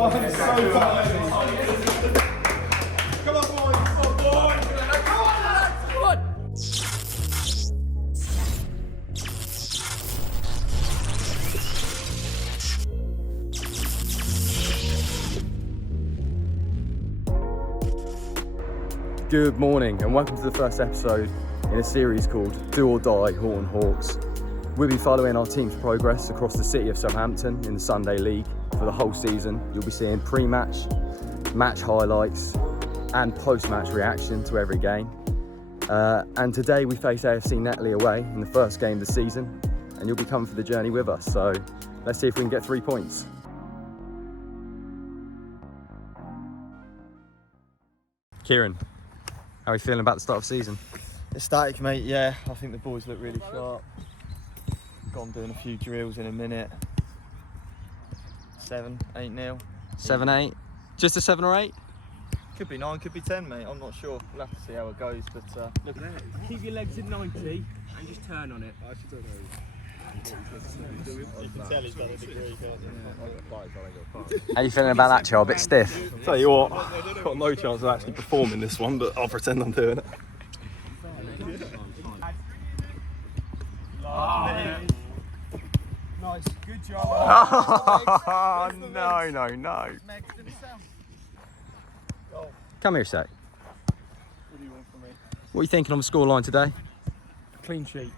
I'm so tired. Come on, boys. Come on, boys. Come on, lads. Come on. Good morning and welcome to the first episode in a series called Do or Die Horton Hawks. We'll be following our team's progress across the city of Southampton in the Sunday League for the whole season. You'll be seeing pre-match, match highlights and post-match reaction to every game. And today we face AFC Netley away in the first game of the season, and you'll be coming for the journey with us. So let's see if we can get 3 points. Kieran, how are you feeling about the start of the season? Ecstatic, mate. Yeah, I think the boys look really sharp. Got them doing a few drills in a minute. 7, 8-0. 7-8? Just a 7 or 8? Could be 9, could be 10, mate. I'm not sure. We'll have to see how it goes. But look at that. Keep your legs at 90 and just turn on it. I actually don't know. you can tell he's done a degree. How are you feeling about that, Joe? A bit stiff? Tell you what, I've got no chance of actually performing this one, but I'll pretend I'm doing it. Nice, good job. Oh, no. Come here a sec. What do you want from me? What are you thinking on the scoreline today? Clean sheet.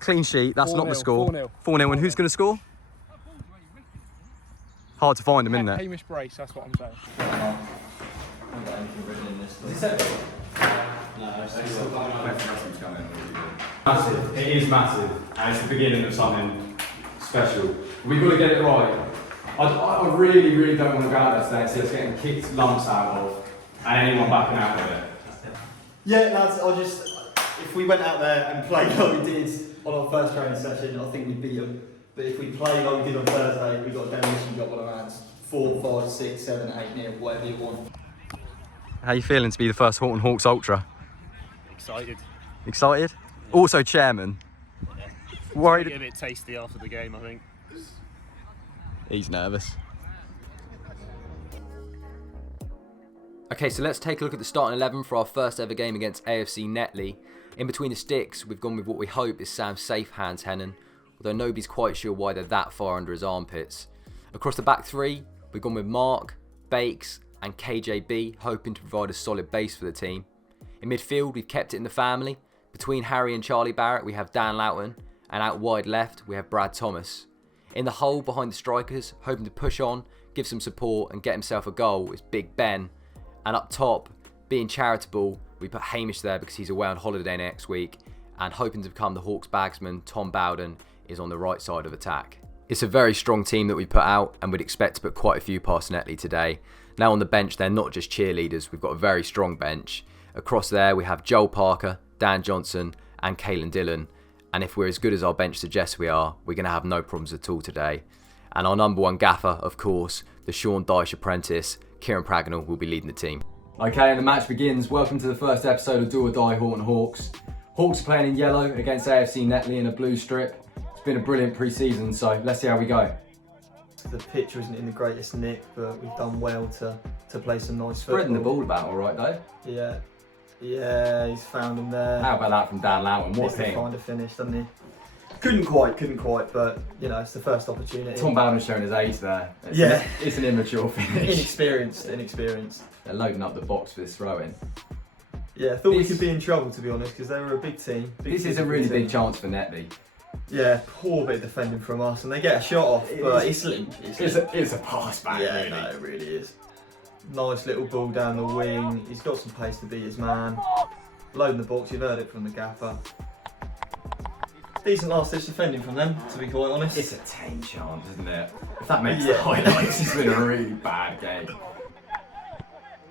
Clean sheet, that's not the 4-0, score. 4-0. 4-0, and who's going to score? Hard to find them, isn't it? Hamish Brace, that's what I'm saying. Massive. It is massive, and it's the beginning of something special. We've got to get it right. I really don't want to go out there today and see us getting kicked lumps out of, and anyone backing out of it. yeah, lads, if we went out there and played like we did on our first training session, I think we'd beat them. But if we played like we did on Thursday, we got a demolition job on our hands. 4, 5, 6, 7, 8-0, whatever you want. How are you feeling to be the first Horton Hawks Ultra? Excited. Excited? Yeah. Also chairman. Yeah. Worried? Get a bit tasty after the game, I think. He's nervous. Okay, so let's take a look at the starting 11 for our first ever game against AFC Netley. In between the sticks, we've gone with what we hope is Sam's safe hands Hennen, although nobody's quite sure why they're that far under his armpits. Across the back three, we've gone with Mark, Bakes and KJB, hoping to provide a solid base for the team. In midfield, we've kept it in the family. Between Harry and Charlie Barrett, we have Dan Loughton, and out wide left, we have Brad Thomas. In the hole behind the strikers, hoping to push on, give some support and get himself a goal, is Big Ben. And up top, being charitable, we put Hamish there because he's away on holiday next week, and hoping to become the Hawks bagsman, Tom Bowden, is on the right side of attack. It's a very strong team that we put out, and we'd expect to put quite a few past Netley today. Now on the bench, they're not just cheerleaders, we've got a very strong bench. Across there, we have Joel Parker, Dan Johnson, and Caelan Dillon. And if we're as good as our bench suggests we are, we're going to have no problems at all today. And our number one gaffer, of course, the Sean Dyche apprentice, Kieran Pragnell, will be leading the team. Okay, and the match begins. Welcome to the first episode of Do or Die Horton Hawks. Hawks are playing in yellow against AFC Netley in a blue strip. It's been a brilliant pre-season, so let's see how we go. The pitch isn't in the greatest nick, but we've done well to play some nice football. Spreading the ball about all right, though. Yeah, he's found him there. How about that from Dan Loughton? What a Needs to thing. find a finish, doesn't he? Couldn't quite, but you know, it's the first opportunity. Tom Bowden's showing his age there. It's an immature finish. Inexperienced. They're loading up the box for this throw-in. Yeah, thought we could be in trouble, to be honest, because they were a big team. This is a really big chance for Netley. Yeah, poor bit of defending from us, and they get a shot off, but it's linked. It's a pass back, yeah, really. no, it really is. Nice little ball down the wing. He's got some pace to beat his man. Loading the box, you've heard it from the gaffer. Decent last-ditch defending from them, to be quite honest. It's a tame chance, isn't it? If that makes the highlights, it's been a really bad game.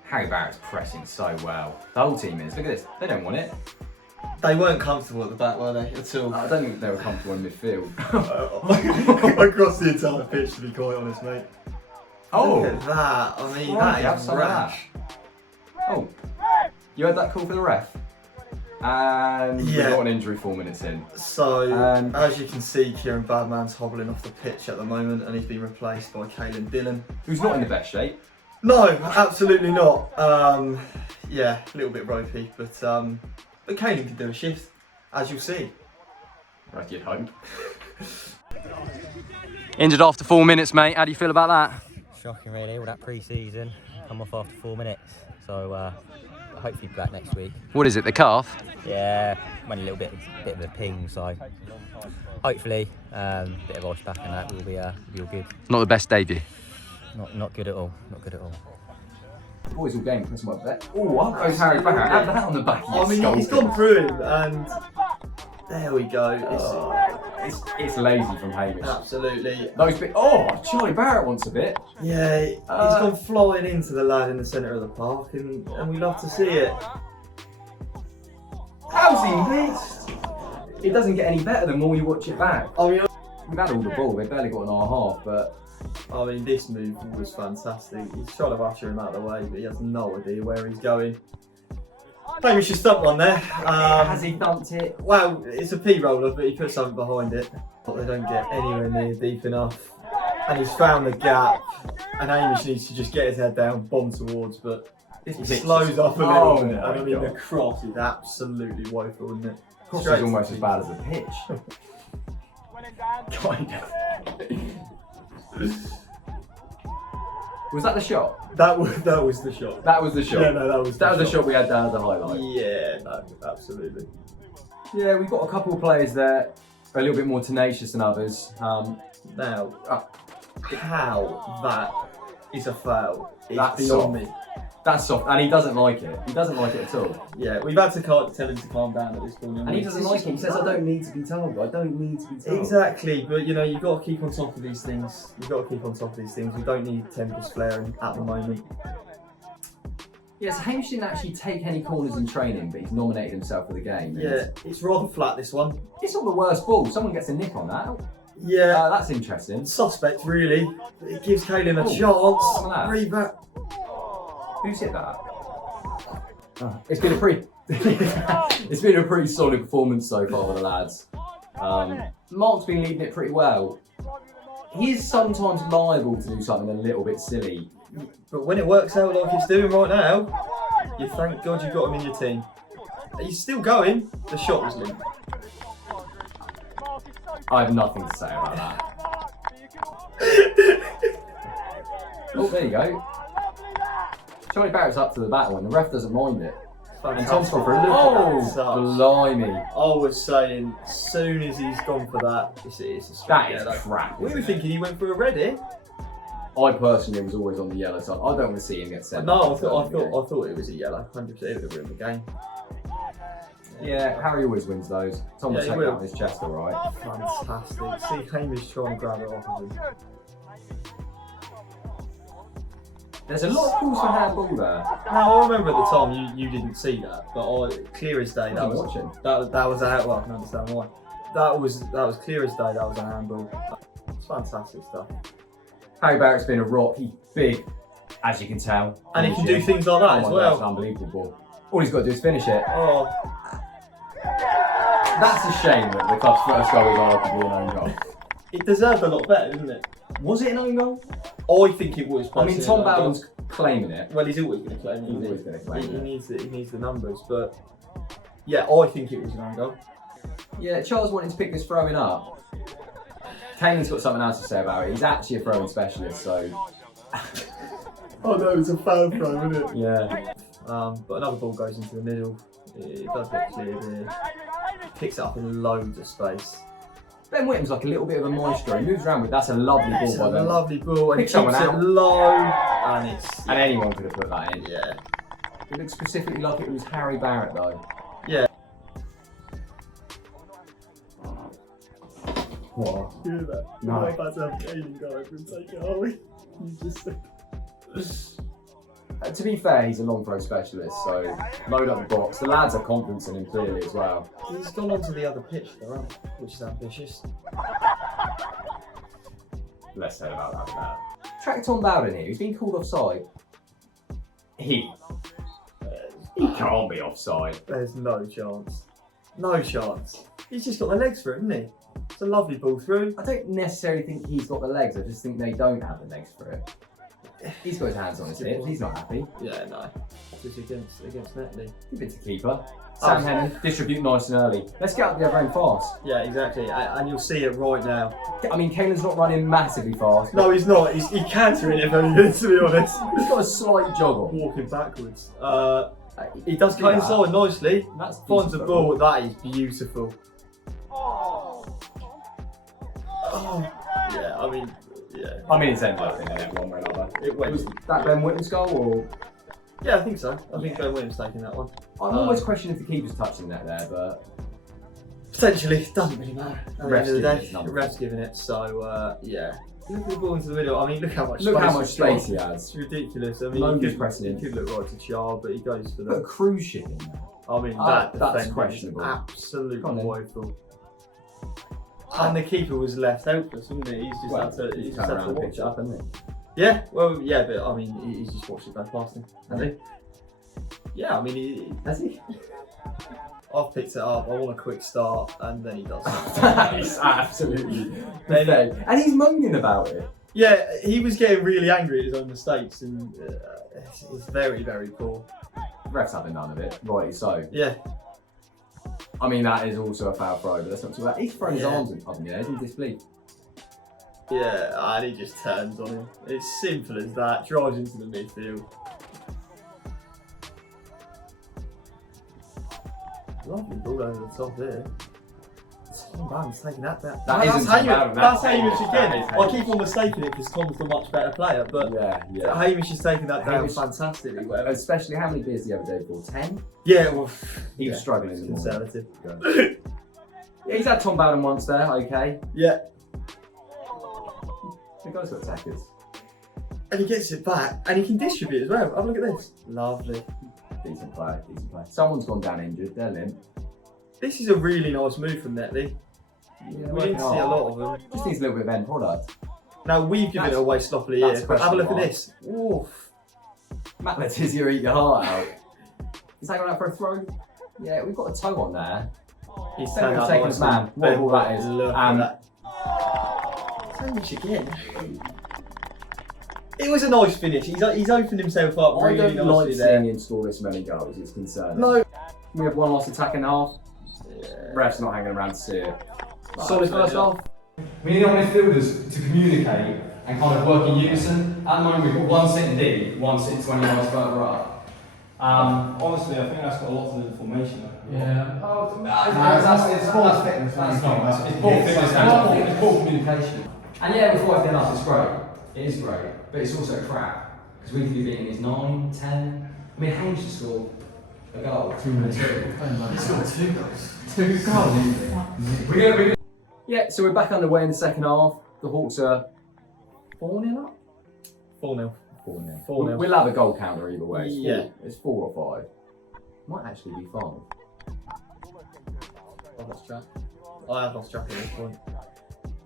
Harry Barrett's pressing so well. The whole team is. Look at this. They don't want it. They weren't comfortable at the back, were they, at all? I don't think they were comfortable in midfield. Across the entire pitch, to be quite honest, mate. Oh! Look at that. I mean, Right, that is some of rash. Oh. You heard that call for the ref? And we've Yeah. got an injury 4 minutes in. So, Um, as you can see, Kieran Badman's hobbling off the pitch at the moment, and he's been replaced by Caelan Dillon. Who's not in the best shape. No, absolutely not. Yeah, a little bit ropey, but Caelan can do a shift, as you'll see. Right, you'd hope. Injured after 4 minutes, mate. How do you feel about that? Shocking really, all that pre-season, come off after 4 minutes. So hopefully back next week. What is it, the calf? Yeah, went a little bit of a ping, so hopefully bit of ice back and that will be all good. Not the best debut. Not good at all, not good at all. Boys all game, press my bet. Oh, up goes Harry Barrett. Have that on the back of your I mean, skull. he's gone through him, and there we go. It's lazy from Hamish. Absolutely. Those bit. Oh, Charlie Barrett wants a bit. Yeah, he's gone flying into the lad in the centre of the park, and we love to see it. How's he missed? It doesn't get any better the more you watch it back. I mean, We've had all the ball, they've barely got an hour and a half, but this move was fantastic. He's trying to usher him out of the way, but he has no idea where he's going. Hamish has stumped one there. has he thumped it? Well, it's a P roller, but he put something behind it. But they don't get anywhere near deep enough. And he's found the gap. And Hamish needs to just get his head down, bomb towards, but he slows up a little Oh bit. my And I mean, the God. cross is absolutely woeful, isn't it? Cross Straight is to almost the as bad as the pitch. Kind of. Was that the shot? That was the shot. That was the shot. Yeah, no, that was the shot we had down as a highlight. Yeah, no, absolutely. Yeah, we've got a couple of players there a little bit more tenacious than others. Now, how that is a foul is That's beyond soft. me. That's soft, and he doesn't like it. He doesn't like it at all. Yeah, we've had to tell him to calm down at this point. And he doesn't like it. He says, I don't need to be told. I don't need to be told. Exactly, but you know, you've got to keep on top of these things. We don't need tempers flaring at the moment. Yes, Hamish didn't actually take any corners in training, but he's nominated himself for the game. Yeah, it's rather flat, this one. It's not the worst ball. Someone gets a nick on that. Yeah, That's interesting. suspect really. It gives Caelan a Look at chance. that. Rebound. Who's hit that? It's been a pretty it's been a pretty solid performance so far with the lads. Mark's been leading it pretty well. He is sometimes liable to do something a little bit silly. But when it works out like it's doing right now, you thank God you've got him in your team. He's still going. The shot was linked. I have nothing to say about that. Oh, there you go. Charlie Barrett's up to the battle and the ref doesn't mind it. And Tom's gone for a little. Oh, blimey. I was saying, as soon as he's gone for that, it's a straight That is yellow. crap. We were isn't it? thinking he went for a red here. I personally was always on the yellow side. I don't want to see him get sent. No, I off thought the game. it was a yellow. 100% it would have ruined the game. Yeah, Harry always wins those. Tom will Yeah, he take will. that on his chest, alright. Fantastic. See Hamish trying to grab it off of him. There's a lot of calls for handball there. Now I remember at the time you didn't see that, but clear as day that What are you was watching? that was a well, I can understand why. That was clear as day. That was a handball. It's fantastic stuff. Harry Barrett's been a rock. He's big, as you can tell. And he can do things like that as That's well. an unbelievable ball. All he's got to do is finish it. Oh, That's a shame that the club's first goal is arguably an own goal. it deserved a lot better, didn't it? Was it an own goal? I think it was. I mean, personally, Tom an own goal. Bowden's claiming it. Well, he's always going to claim it. He's isn't always gonna claim he it. He needs the numbers, but yeah, I think it was an own goal. Yeah, Charles wanted to pick this throwing up. Kane's got something else to say about it. He's actually a throwing specialist, so Oh no, it's a foul throw, isn't it? yeah. But another ball goes into the middle. It does get cleared here. Picks it up in loads of space. Ben Whittam's like a little bit of a maestro. He moves around with that's a lovely It's ball a by them. lovely ball and Pick keeps someone it out. low, and it's And anyone could have put that in. yeah. It looks specifically like it was Harry Barrett though. Yeah. What? Hear that? No. We're about to have Caelan go over and take it, are we? You just said. To be fair, he's a long throw specialist, so load up the box. The lads have confidence in him clearly as well. He's gone on to the other pitch though, hasn't he? Which is ambitious. Less said about that than that. Track Tom Bowden here, who's been called offside. He He can't be offside. There's no chance. No chance. He's just got the legs for it, hasn't he? It's a lovely ball through. I don't necessarily think he's got the legs, I just think they don't have the legs for it. He's got his hands on his hips, he's not happy. Yeah, no. Just against Netley. Give it to keeper. Sam Hennon, distribute nice and early. Let's get up the other end fast. Yeah, exactly. And you'll see it right now. I mean, Kaelin's not running massively fast. No, he's not. He's cantering it very good, to be honest. He's got a slight jog on. Walking backwards. He does Do cut that. inside nicely. That's Finds the beautiful. ball. That is beautiful. Oh. Yeah, I mean, yeah. I mean, it's ended up in it one way or another. It went. Was that Ben Whitman's goal, or? Yeah, I think so. I think Ben Williams taking that one. I'm almost questioning if the keeper's touching that there, but Potentially, it doesn't really matter. At the end of the Ref's giving day, it number. ref's giving it. So yeah. Look at the ball into the middle. I mean, look how much space he has. It's ridiculous. I mean, Nobody's he pressing could, him. he could look right to Char, but he goes for Put a the. cruise ship in there. I mean, That's defending questionable. is absolutely Come on then. woeful. And the keeper was left helpless, wasn't he? He's just had to. He's He's just turned had to around and watch picked it. it up, hasn't he? Yeah, well, yeah, but I mean, he's just watched it go past him, has he? Yeah, I mean, Has he? I've picked it up. I want a quick start, and then he does. That is absolutely Then- pathetic. And he's moaning about it. Yeah, he was getting really angry at his own mistakes, and it's very, very poor. Ref's having none of it, rightly so. Yeah, I mean, that is also a foul throw, but that's not too bad. He's thrown his Yeah. arms up in the air in disbelief. yeah, and he just turns on him. It's simple as that. Drives into the midfield. Lovely ball over the top there. Tom Bowden's taking that down. That isn't Tom Bowden, That's that's Hamish Hamish. again. That is I keep Hamish. on mistaking it because Tom's the much better player, but Yeah. Hamish is taking that down Hamish- fantastically well. Especially how many beers the other day for? 10? Yeah, well, He was yeah, struggling in the morning. conservative. Yeah, he's had Tom Bowden once there, okay. Yeah, The guy's got attackers. and he gets it back, and he can distribute as well. Have a look at this. Lovely. Decent player, decent player. Someone's gone down injured, they're limp. This is a really nice move from Netley. Yeah, We didn't see a lot of them. Just needs a little bit of end product. Now we've given it away sloppily that's here, but have a look at questionable. this. Oof. Matt Letizia eat your heart out. Is that going out for a throw? Yeah, we've got a toe on there. He's Don't turned out take his nicely. man. What a ball that is. Look at that. Hamish again. It was a nice finish. He's opened himself up I really don't like nicely seeing there. him score this many goals, it's concerning. No. We have one last attack in half. Yeah. Ref's not hanging around to see it. Solid first half. We need our midfielders to communicate and kind of work in unison. At the moment, we've got one sitting deep, one sitting 20 yards further up. Honestly, I think that's got a lot to do with formation. Yeah. It's full fitness. That's not. It's ball fitness and it's ball communication. And yeah, with 5 up, it's great. It is great, but it's also crap because we could be beating is 9, 10. I mean, how much to score a goal? 2 minutes. It's got 2 goals. 2 goals. We're gonna be. Yeah, so we're back underway in the second half. The Hawks are 4-0 up? 4-0. 4-0. 4-0. We'll have a goal counter either way. It's Yeah. It's 4 or 5. Might actually be 5. I've lost track. I have lost track at this point.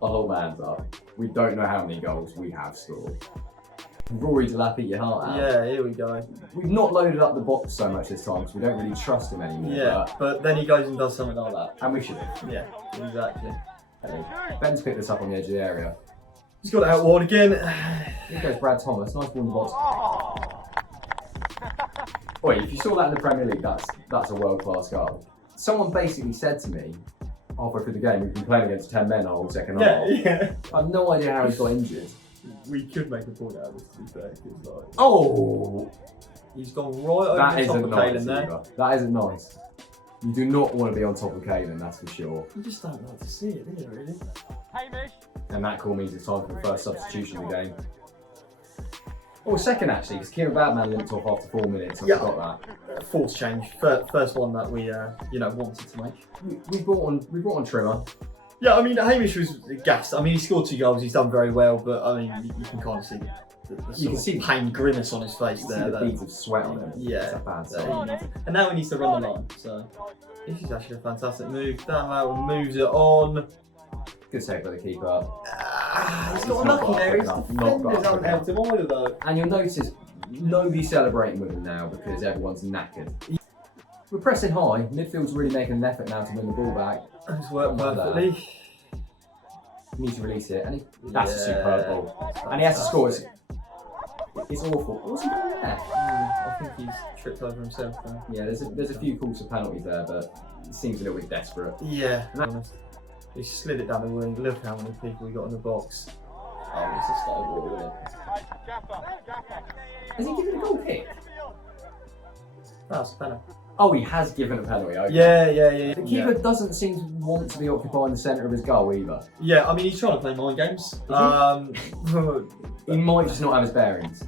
I'll hold my hands up. We don't know how many goals we have scored. Rory Delap, eat your heart out. Yeah, here we go. We've not loaded up the box so much this time because we don't really trust him anymore. Yeah, but then he goes and does something like that. And we should have. Yeah, exactly. Ben's picked this up on the edge of the area. He's got it out wide again. Here goes Brad Thomas. Nice ball in the box. Wait, if you saw that in the Premier League, that's a world-class goal. Someone basically said to me, halfway through the game, we've been playing against 10 men the whole second half. Yeah. I have no idea how he's got injured. We could make a point out of this, to be fair. 'Cause, like, Oh! he's gone right over That the top isn't of nice Kaelan there. either. That isn't nice. You do not want to be on top of Kaelan, that's for sure. You just don't like to see it, do you, really? And that call means it's time for the first substitution of the game. Oh, second actually, because Kieran Badman limped off after 4 minutes. I Yeah. forgot that. Forced change. First one that we, wanted to make. We brought on Trimmer. Yeah, I mean, Hamish was gassed. I mean, he scored 2 goals. He's done very well, but I mean, you can kind of see the You can see pain grimace on his face You there. see the that- beads of sweat on him. Yeah. It's a bad that sign. he needs- and now he needs to run the line. So this is actually a fantastic move. Dan Lowe moves it on. Good save by the keeper. He's He's got not unlucky got there. up His enough, not got defenders up haven't helped him either, though. And you'll notice nobody's celebrating with him now because everyone's knackered. We're pressing high. Midfield's really making an effort now to win the ball back. It's worked perfectly. He needs to release it, and that's a superb ball. And he has to score. It's awful. What's he doing there? I think he's tripped over himself now. Yeah, there's a few calls for penalties there, but it seems a little bit desperate. Yeah, to be honest. He slid it down the wing. Look how many people we got in the box. Oh, it's a slow ball, isn't it? Has he given a goal kick? That's a penalty. Oh, he has given a penalty. Okay. Yeah. The keeper doesn't seem to want to be occupying the centre of his goal either. Yeah, I mean, he's trying to play mind games. He might just not have his bearings.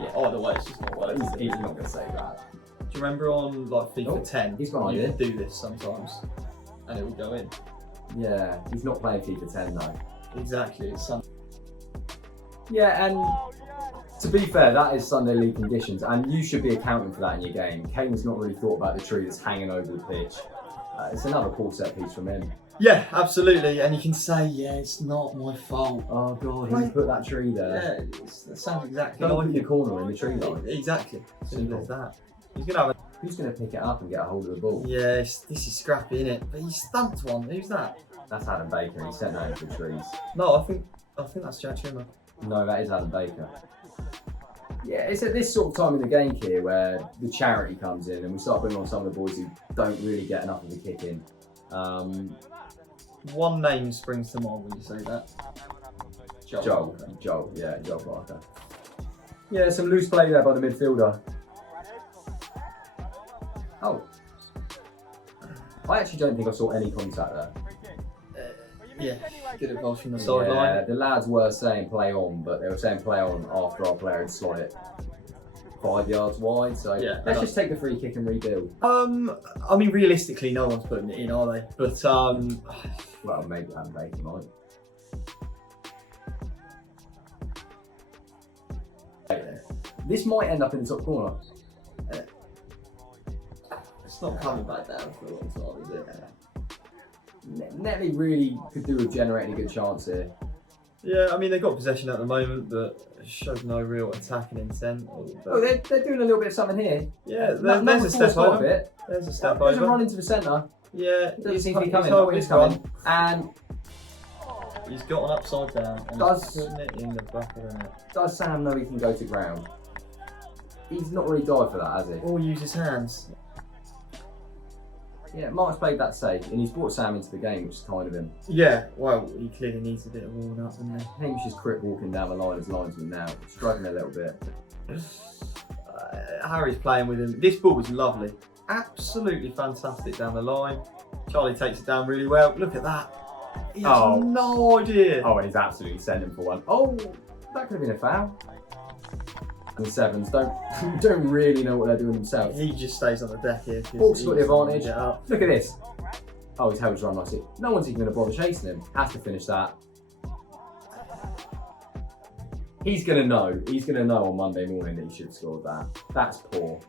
Yeah, either way, it's just not working. He's not going to say that. Do you remember on like FIFA 10? He's got an you idea. could do this sometimes, and it would go in. Yeah, he's not playing FIFA 10 though. Exactly. It's Yeah, and to be fair, that is Sunday League conditions, and you should be accounting for that in your game. Kane's not really thought about the tree that's hanging over the pitch. It's another poor set piece from him. Yeah, absolutely. And you can say, yeah, it's not my fault. Oh god, he put that tree there. Yeah, that sounds exactly Don't like put your corner in the tree line. Exactly. Simple as that. He's gonna have a. Who's going to pick it up and get a hold of the ball? Yes, this is scrappy, innit? But he stumped one. Who's that? That's Adam Baker. He sent that into the trees. No, I think that's Jack Trimmer. No, that is Adam Baker. Yeah, it's at this sort of time in the game here where the charity comes in and we start bringing on some of the boys who don't really get enough of a kick in. One name springs to mind when you say that. Joel Barker. Yeah, some loose play there by the midfielder. Oh. I actually don't think I saw any contact there. Yeah, good advice from the Yeah, sideline. the lads were saying play on, but they were saying play on after our player had slid it 5 yards wide. So Yeah, let's just take the free kick and rebuild. I mean, realistically, no one's putting it in, are they? But Well, maybe Adam Baker might. This might end up in the top corner. it's not coming back down for a long time, is it? Netley really could do with generating a good chance here. Yeah, I mean, they've got possession at the moment, but showed no real attacking intent. Oh, they're doing a little bit of something here. Yeah, there's a step over. There's a step There's over. a run into the centre. Yeah, Doesn't seem to be he's coming. holding He's his coming. run. And He's got an upside down and Does- he's putting it in the back of the net. does Sam know he can go to ground? He's not really died for that, has he? Or use his hands. Yeah, Mark's played that safe, and he's brought Sam into the game, which is kind of him. Yeah, well, he clearly needs a bit of warming up, doesn't he? Hamish is crip walking down the line as linesman now, struggling a little bit. Harry's playing with him. This ball was lovely. Absolutely fantastic down the line. Charlie takes it down really well. Look at that. He has Oh. no idea. Oh, and he's absolutely sending for one. Oh, that could have been a foul. And the sevens don't really know what they're doing themselves. He just stays on the deck here. Hawks got the advantage. Get up. Look at this. Oh, he's held his run nicely. No one's even going to bother chasing him. Has to finish that. He's going to know. He's going to know on Monday morning that he should have scored that. That's poor.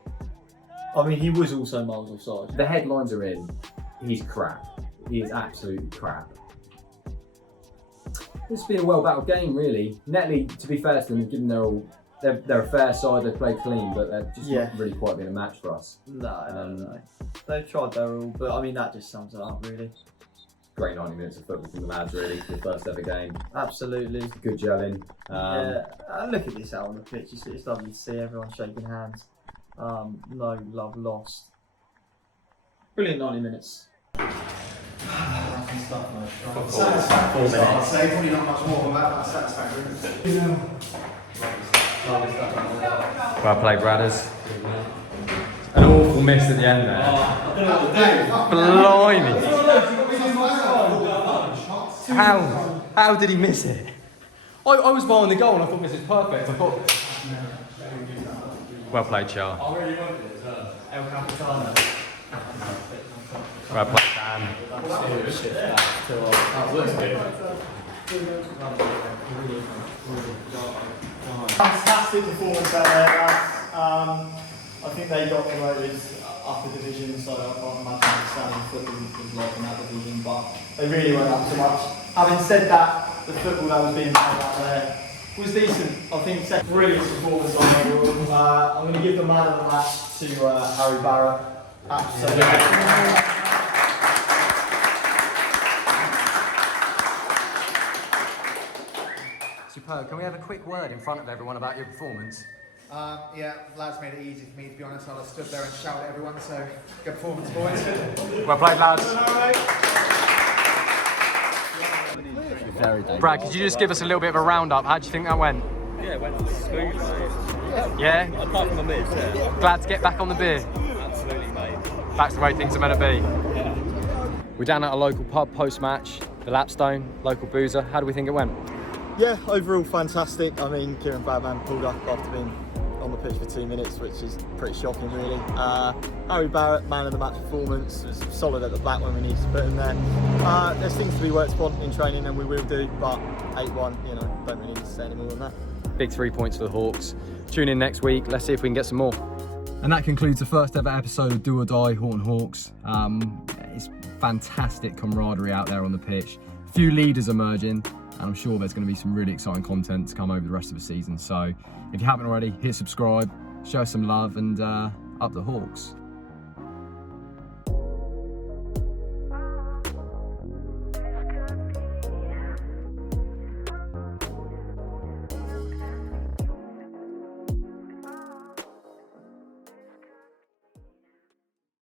I mean, he was also miles offside. The headlines are in. He's crap. He is absolutely crap. It's been a well-battled game, really. Netley, to be fair to them, given they're a fair side, they play clean, but they're just not really quite been a match for us. No. They've tried their all, but I mean, that just sums it up, really. Great 90 minutes of football from the lads, really, for the first ever game. Absolutely. Good gelling. Yeah, look at this out on the pitch. It's lovely to see everyone shaking hands. No love lost. Brilliant 90 minutes. Probably not much more than that. That's satisfactory. Well played, Bradders. An awful miss at the end there. Blimey. How did he miss it? I was behind the goal and I thought this is perfect. I thought. Well played, Char. Well played, Dan. Fantastic performance out there, lads. I think they got promoted upper division, so I can't imagine the standing football was like in that division, but they really weren't up to much. Having said that, the football that was being played out there was decent. I think second brilliant performance on overall. I'm going to give the man of the match to Harry Barrett. Absolutely. Superb. Can we have a quick word in front of everyone about your performance? Yeah, lads made it easy for me, to be honest. I stood there and shouted at everyone, so good performance, boys. Well played, lads. Very dangerous. Brad, could you just give us a little bit of a roundup? How do you think that went? Yeah, it went smooth, mate. Yeah? Apart from the mids, yeah. Glad to get back on the beer. Absolutely, mate. That's the way things are meant to be. We're down at a local pub post-match, the Lapstone, local boozer. How do we think it went? Yeah, overall fantastic. I mean, Kieran Badman pulled up after being on the pitch for 2 minutes, which is pretty shocking, really. Harry Barrett, man of the match performance, was solid at the back when we needed to put him there. There's things to be worked upon in training, and we will do, but 8-1, you know, don't really need to say any more than that. Big 3 points for the Hawks. Tune in next week. Let's see if we can get some more. And that concludes the first ever episode of Do or Die Horton Hawks. It's fantastic camaraderie out there on the pitch. A few leaders emerging. And I'm sure there's going to be some really exciting content to come over the rest of the season. So if you haven't already, hit subscribe, show us some love, and up the Hawks.